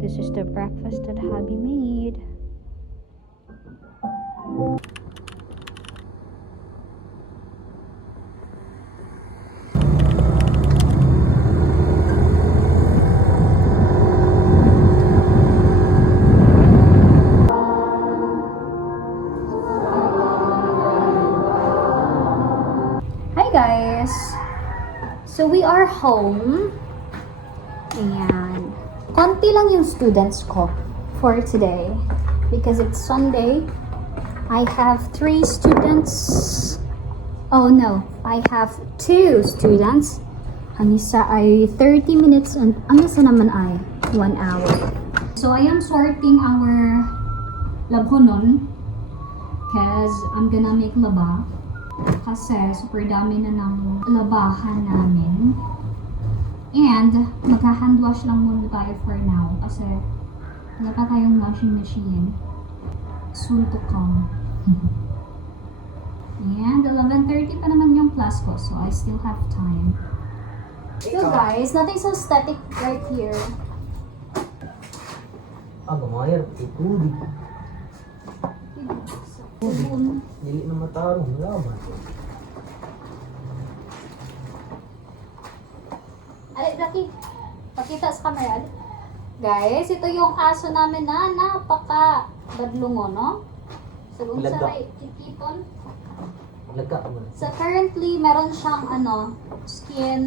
This is the breakfast that hubby made. Hi guys! So we are home. Ayan. Konti lang yung students ko for today because it's Sunday. I have 3 students. Oh no, I have 2 students. Ang isa ay 30 minutes and ang isa naman ay 1 hour. So I am sorting our labhonon because I'm gonna make laba. Kasi super dami na ng labahan namin. And magha-hand wash lang muna tayo for now kasi wala pa tayong washing machine. Soon to come. And 11:30 pa naman yung class ko, so I still have time. So guys, nothing so static right here. Mayar, ituli. Dili na matarong, laban. Alay, Blackie, pakita sa camera. Guys, ito yung aso namin na napaka-badlungo, no? So, kung sa Laga. itipon. Laga mo. So, currently, meron siyang, skin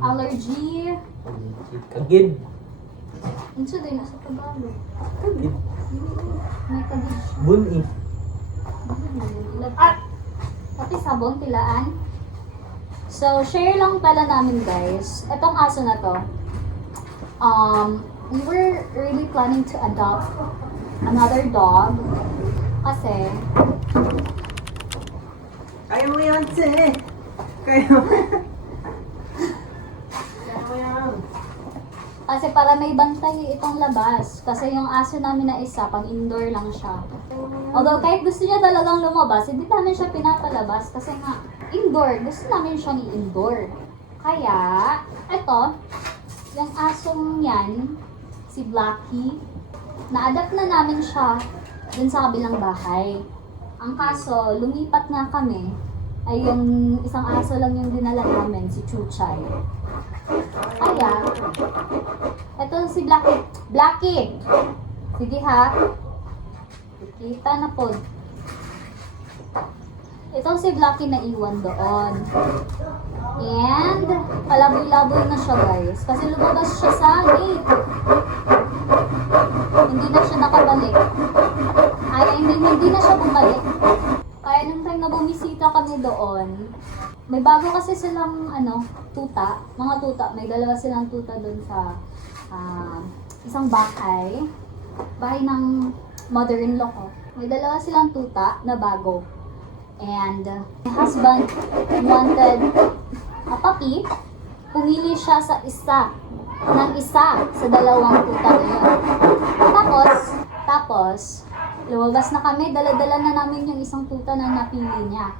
allergy. Kagid. Inso din, nasa Tagalog. Kagid. May kagid siya. Buni. At, pati sabon, tilaan. So, share lang pala namin guys. Etong aso na to, we were really planning to adopt another dog. Kasi, Kaya mo yan, te. Kaya mo yan. kasi para may bantay itong labas. Kasi yung aso namin na isa, pang indoor lang siya. Although kahit gusto niya talagang lumabas, hindi namin siya pinapalabas. Kasi nga, indoor. Gusto namin siya ni indoor. Kaya, eto, yung asong yan, si Blackie, na-adapt na namin siya dun sa kabilang bahay. Ang kaso, lumipat nga kami, ay yung isang aso lang yung dinala namin, si Chuchay. Kaya, eto si Blackie. Blackie! Sige ha. Kita na po. Itong si Blackie na iwan doon. And, palaboy-laboy na siya guys. Kasi lumabas siya sa gate. Hindi na siya nakabalik. Ay, hindi na siya bumalik. Kaya nung time na bumisita kami doon, may bago kasi silang, tuta. Mga tuta. May dalawa silang tuta doon sa isang bahay. Bahay ng mother-in-law ko. May dalawa silang tuta na bago. And my husband wanted a puppy. Pumili siya sa isa sa dalawang tuta na yun. Tapos, lumabas na kami, dala-dala na namin yung isang tuta na napili niya.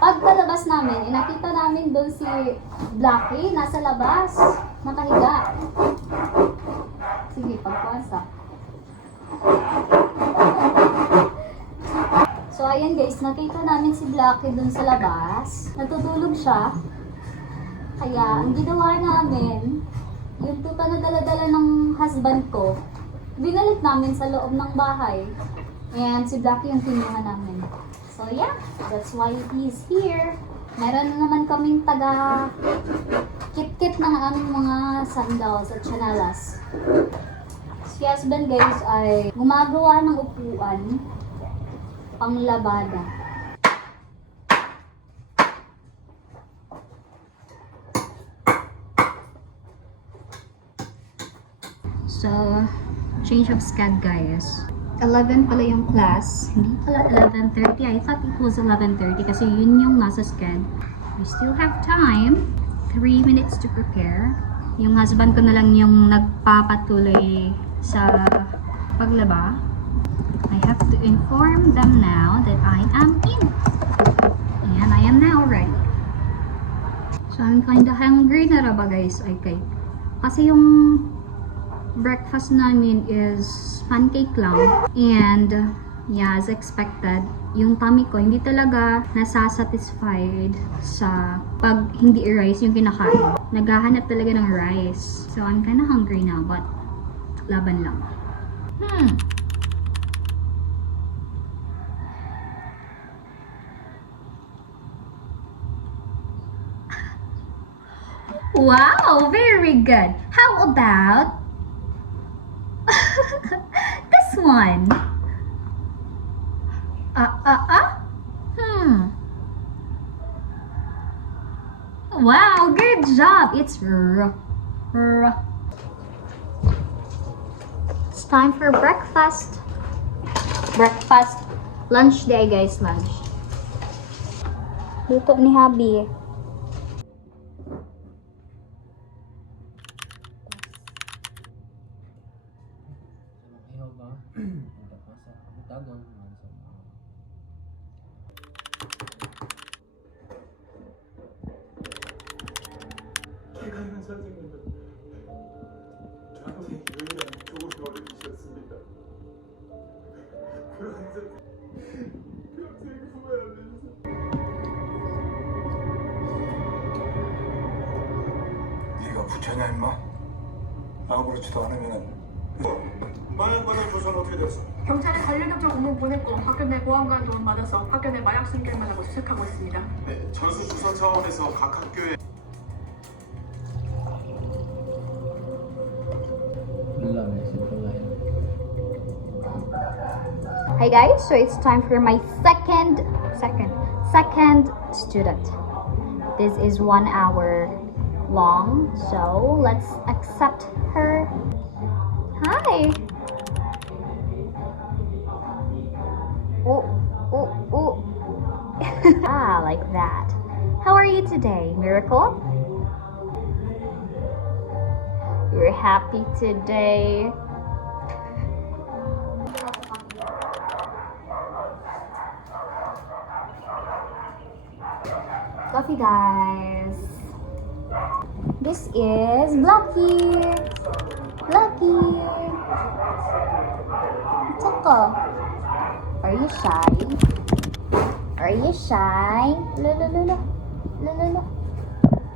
Pagkalabas namin, nakita namin doon si Blackie, nasa labas, nakahiga. Sige, pagpasa. So, ayan guys, nakita namin si Blackie dun sa labas. Natutulog siya. Kaya, ang ginawa namin, yung tuta na dala-dala ng husband ko, binalik namin sa loob ng bahay. And si Blackie yung kinuha namin. So, yeah, that's why he's here. Meron na naman kaming kit-kit ng aming mga sandals at chanelas. Si husband guys ay gumagawa ng upuan panglabada. So, change of scad guys. 11 pala yung class. Hindi pala 11:30. I thought it was 11:30 kasi yun yung nasa scad. We still have time. 3 minutes to prepare. Yung husband ko na lang yung nagpapatuloy sa paglaba. I have to inform them now that I am in. And I am now ready. So I'm kinda hungry na raba guys. Kasi yung breakfast namin is pancake lang. And, yeah, as expected, yung tummy ko hindi talaga nasasatisfied sa pag hindi rice yung kinakain. Naghahanap talaga ng rice. So, I'm kinda hungry now, but laban lang. Wow, very good. How about this one? Wow, good job. It's It's time for breakfast. Breakfast. Lunch day, guys. Lunch. Luto ni Habi. Ihaw ba? Punta pa sa Butagon. 최강현 선생님은 평생 유일한 좋은 어른이셨습니다. 그런 선생님 평생 후회하면서 네가 부처냐 임마? 아무렇지도 않으면 마약 받은 조사는 어떻게 됐어? 경찰에 관련협조 공문 보냈고 학교 내 보안관 도움 받아서 학교 내 마약 순결만 하고 수색하고 있습니다. 네, 전수 조사 차원에서 각 학교에 Wala, may simple lang. Hi guys, so it's time for my second student. This is 1 hour long, so let's accept her. Hi. Oh, oh, oh. Ah, like that. How are you today, Miracle? You're happy today. Coffee, guys. This is Blackie. Blackie. Choco. Are you shy? Are you shy? La la la la. La la la.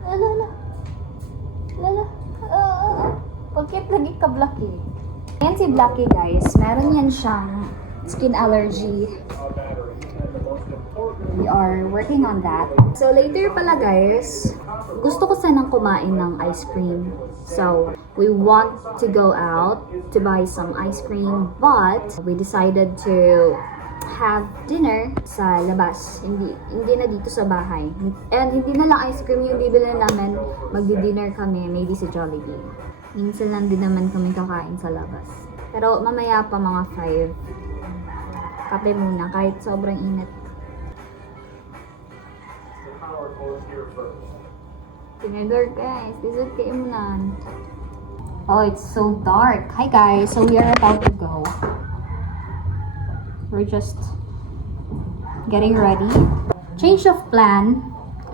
La la la. La la. Bakit lagi ka Blackie? Ayan si Blackie, guys. Meron yan siyang skin allergy. We are working on that. So later pala, guys, gusto ko sanang kumain ng ice cream. So we want to go out to buy some ice cream, but we decided to have dinner sa labas. Hindi na dito sa bahay. And hindi na lang ice cream yung bibili namin. Magdi-dinner kami, maybe sa Jollibee. Minsan lang din naman kami kakain sa labas. Pero mamaya pa mga 5. Kape muna kahit sobrang init. Tinador, guys. Dessert kayo muna. Oh, it's so dark. Hi guys, so we are about to go. We're just getting ready. Change of plan.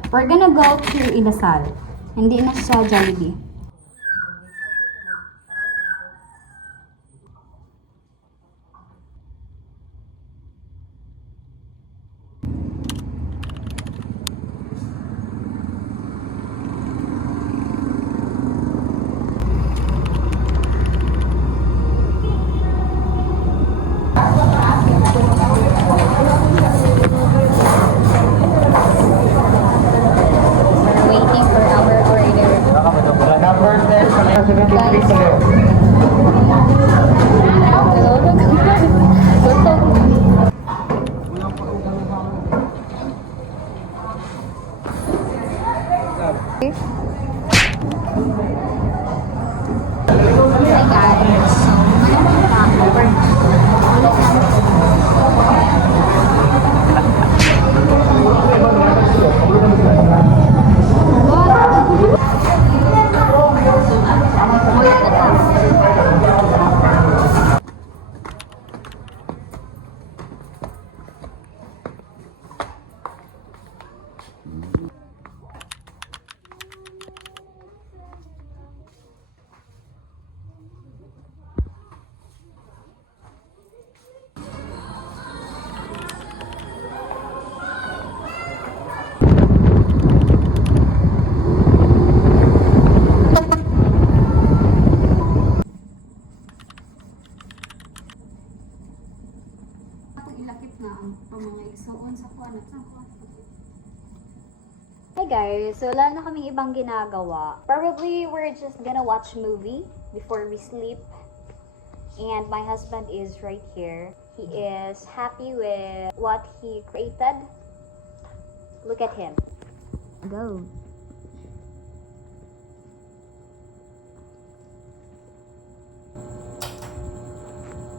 We're gonna go to Inasal. Hindi na sa Jollibee. We're waiting for our order. Guys. Gutom. Hi guys. So, ngayon guys, so wala na kaming ibang ginagawa. Probably we're just gonna watch movie before we sleep. And my husband is right here. He is happy with what he created. Look at him. Go.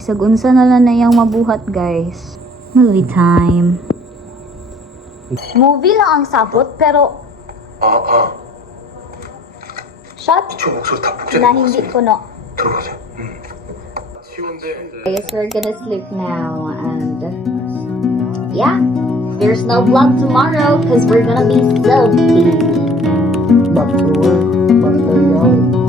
Sagunsa na lang na yung mabuhat, guys. Movie time. Movie lang ang sabot, pero shot 저 목소리 다 na hindi puno. 들어가자. 쉬운데 Guys, we're gonna sleep now, and yeah, there's no vlog tomorrow because we're gonna be so busy. Back to work. Back to reality.